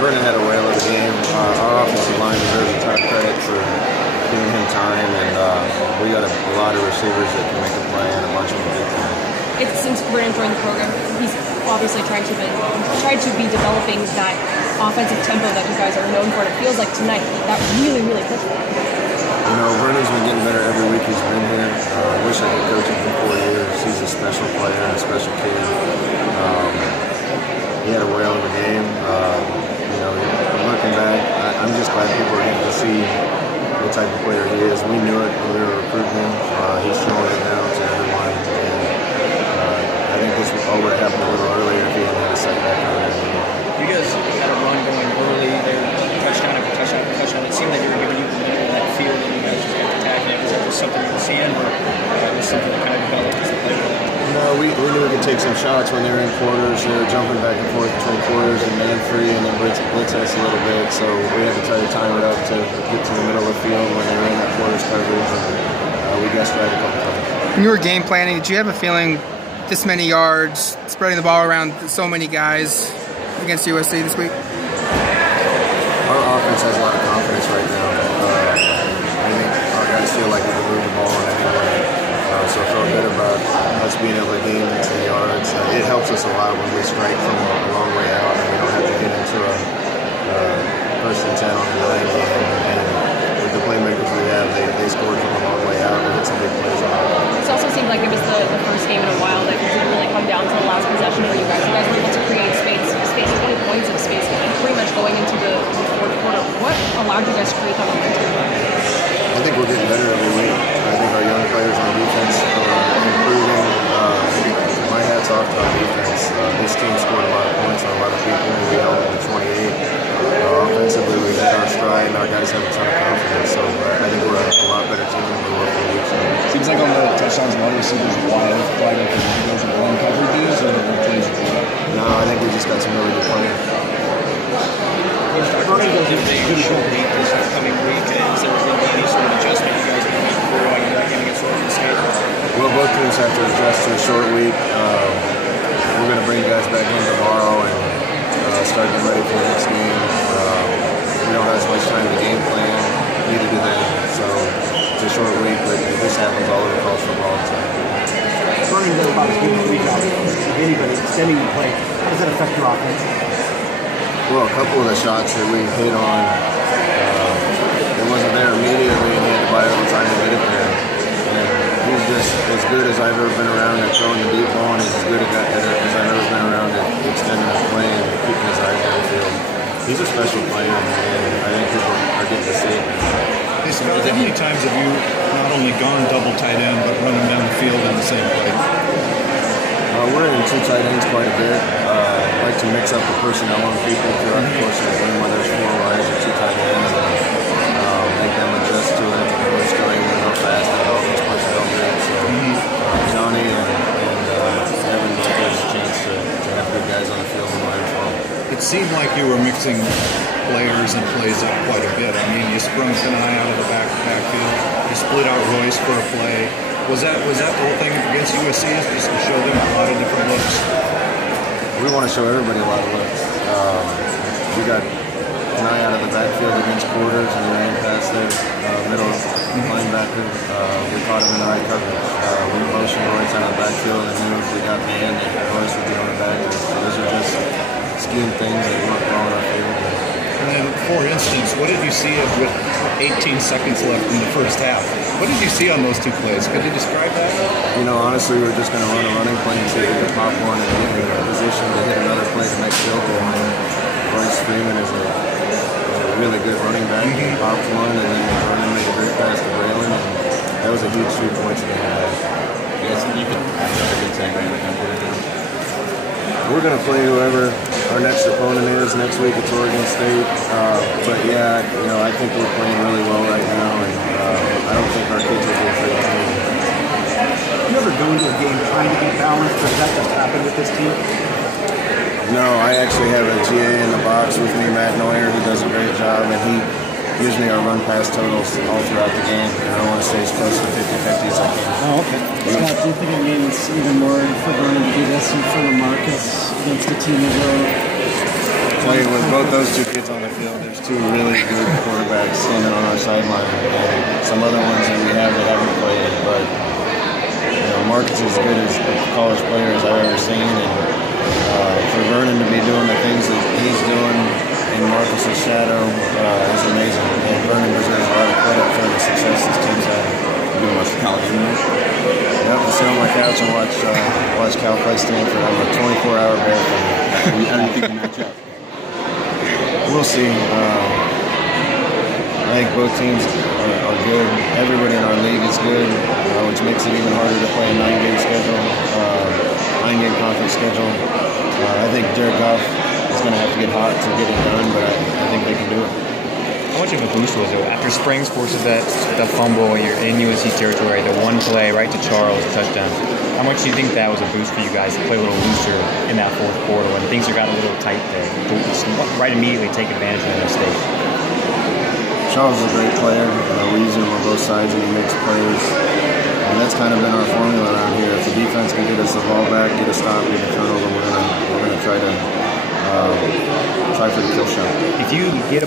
Vernon had a whale of a game. Our offensive line deserves a ton of credit for giving him time, and we got a lot of receivers that can make a play and a bunch of them big time. Since Vernon joined the program, he's obviously tried to be developing that offensive tempo that you guys are known for. It feels like tonight that really clicked. You know, Vernon's been getting better every week he's been here. I wish I could coach him for 4 years. He's a special player and a special kid. He had a whale of a game. You know, looking back, I'm just glad people are getting to see what type of player he is. We knew it when we were recruiting him. He's showing it now to everyone. And I think this all would have happened a little earlier if he hadn't had a setback earlier. You guys had a run going early there, touchdown after touchdown after touchdown. It seemed like you were giving you that feel that you guys just kept attacking it. Was that just something you were seeing, or was something that kind of developed as the play went on? No, we knew we could take some shots when they were in quarters. They were jumping back and forth between quarters and man free, and then blitz us a little bit. So we had to try to time it up to get to the middle of the field when they were in that quarters coverage, and we got straight a couple times. When you were game planning, did you have a feeling this many yards, spreading the ball around so many guys against USC this week? Our offense has a lot of confidence right now. I think our guys feel like we can move the ball in any way. So I feel good about us being able to gain the yards. It helps us a lot when we strike from a long way out and we don't have to get into a first and 10 on the line game. And with the playmakers we have, they scored from a long way out and hit some big plays on it. It also seemed like it was the first game in a while that didn't really come down to the last possession for you guys. You guys were able to create space, 20 points of space, and pretty much going into the fourth quarter. What allowed you guys to create that momentum? I think we're getting better every week. I think our young players on defense are improving. My hat's off to our defense. This team scored a lot of points on a lot of people. We held them to 28. Offensively, we got our stride, and our guys have a ton of confidence. So I think we're a lot better team than we were a few weeks ago. Seems like on the touchdowns, a lot of receivers wide open because you guys are blind coverages or plays you do. No, I think we just got some really good players. Vernon goes into a short week this upcoming week. Is there any sort of adjustment you guys need to do going into that game against Oregon State? Well, both teams have to adjust to a short week. We're going to bring guys back in tomorrow and start getting ready for the next game. We don't have as much time to game plan, neither do they. So it's a short week, but this happens all over college football all the time. Vernon does about as good a week out of anybody extending the play. How does that affect your offense? Well, a couple of the shots that we hit on, it wasn't there immediately, and he had to buy all the time to get it there. And he's just as good as I've ever been around at throwing the deep ball, and he's as good as I've ever been around at extending the play and keeping his eyes down the field. He's a special player, and I think people are getting to see it now. Hey, so how many times have you not only gone double tight end, but run them down the field in the same play? We're in two tight ends quite a bit. I like to mix up the personnel on people throughout the course of the game, whether it's 4 wides or 2 tight ends, and make them adjust to it. We're still able to go fast and all those personnel groups. So Johnny and Evan both get a chance to have good guys on the field and learn from them. It seemed like you were mixing players and plays up quite a bit. I mean, you sprung Kanai out of the backfield. You split out Royce for a play. Was that the whole thing against USC, is just to show them a lot of different looks? We want to show everybody a lot of looks. We got Kanai out of the backfield against Porters, and he ran past their middle linebacker. We caught him in the right coverage. We motioned Royce out of the backfield, and knew if we got man, that Royce would be on the back. Those are just scheme things that work well in our field. And then, for instance, what did you see with 18 seconds left in the first half? What did you see on those 2 plays? Could you describe that? You know, honestly, we were just going to run a running play and see if we could pop one and get in a position to hit another play to make field goal. And Royce Freeman is a really good running back. He popped one, and then Vernon made a great pass to Braylon, and that was a huge 3 points in the half. Yes, you can say We're going to play whoever our next opponent is next week. It's Oregon State. But yeah, you know, I think we're playing really well right now, and I don't think our kids will be afraid of me. You ever go into a game trying to be balanced, or does that just happen with this team? No, I actually have a GA in the box with me, Matt Neuer, who does a great job, and he gives me our run-pass totals all throughout the game, and I want to stay as close to 50-50 as I can. Oh, okay. Scott, do you think it means even more for Vernon to do this in front of Marcus against a team that will play with both those two kids on the field. There's two really good quarterbacks standing on our sideline, and some other ones that we have that haven't played. But Marcus is as good as a college player as I've ever seen, and for Vernon to be doing the things that he's doing in Marcus's shadow is amazing. And Vernon deserves a lot of credit for the success this team's had. You gonna watch the college game? Yep, I sit on my couch and watch Cal play Stanford. I'm a 24-hour Bear fan. How do you think you match up? We'll see. I think both teams are good. Everybody in our league is good, which makes it even harder to play a 9-game schedule, 9-game conference schedule. I think Jared Goff is going to have to get hot to get it done, but I think they can do it. How much of a boost was it after Springs forces that fumble? You're in USC territory, the one play right to Charles, touchdown. How much do you think that was a boost for you guys to play a little looser in that fourth quarter when things got a little tight there? Right immediately take advantage of the mistake. Charles is a great player. We use him on both sides and he makes plays. And that's kind of been our formula around here. If the defense can get us the ball back, get a stop, get a turnover, we're gonna try for the kill shot. If you get a